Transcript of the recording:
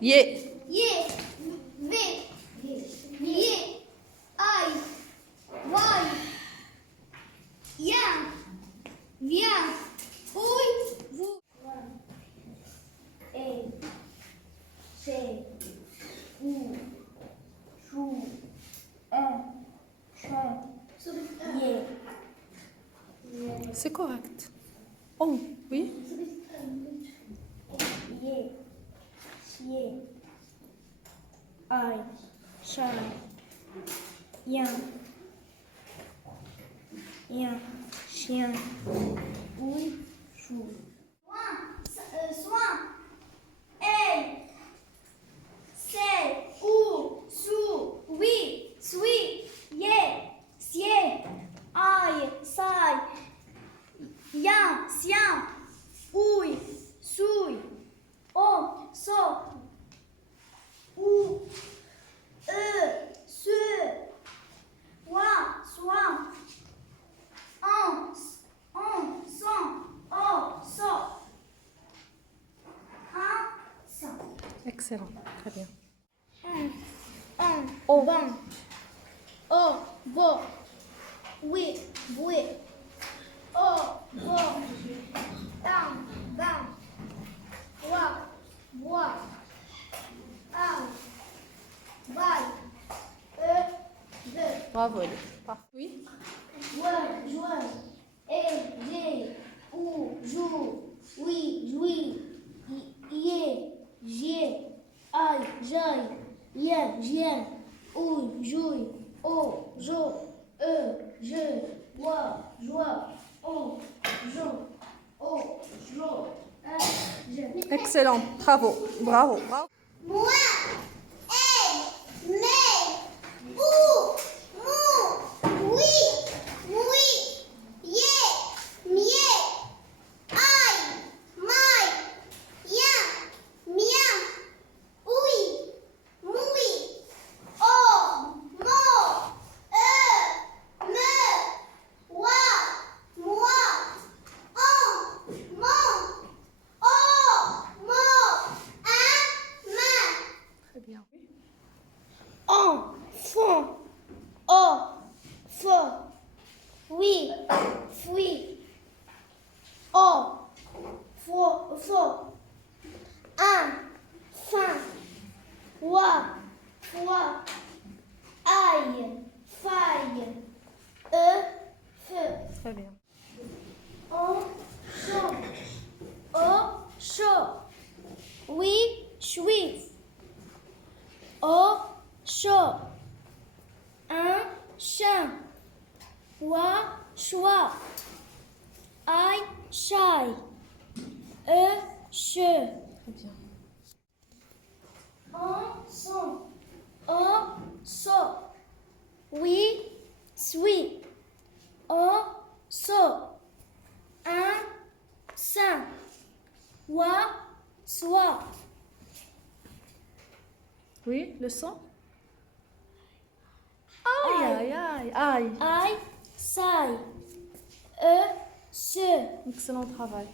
Yé. Yé. Vé. Yé. Aïe. Vaille. Yen. Viens. Ouille. Vous. Et. C'est. Ou. Chou. Un. Chant. Yé. C'est correct. Oh, oui. Yé. Yé. Aïe. Chat. Yen. Yen. Chien. Oui. Chou. Soin. Et. C'est. Ou. Sous. Oui. Suis. Yé. Sié. Aïe. Saille. Yen. Sien. Ouille. Souille. On. So. Ou. Se. Wa. Soin. On. Son. O. So. Un. Son. Excellent. Très bien. On. Bon. O. Beau. Oui. Boué. O. Beau. Dam. Dam. Bois. Bois. Un. Vaille. Deux. Bravo, Elif. Parfait. Oui. Joueur, joueur. Et, j'ai, ou, joue. Oui, jouis. Yé, j'ai. Aïe, j'aille. Yen, j'aime. Ouille, jouille. Oh, jo. Je. Bois, joie. On, jo. Oh, jo. Je. Excellent. Bravo. Bravo. Bravo. Moi, mais, ou, mou, oui, mié, aïe, maille, yen, mien, oui, moui, oh, mo, me, wa, moi, on, mon, oh, mo, ma. Très bien. Enfant, oh, feu, oui, fui, oh, faux, un, fin, wa, foi, aïe, faille, feu, Très bien. en, chaud, au, chaud, oui, suis, au, chaud, un chien, wa, choix, aïe, chai, che, Très bien. en, son, au, so, oui, suis, au, so, un, saint, wa, soit, Oui, le son. Aïe, aïe, aïe, aïe. aïe, saille, se. Excellent travail.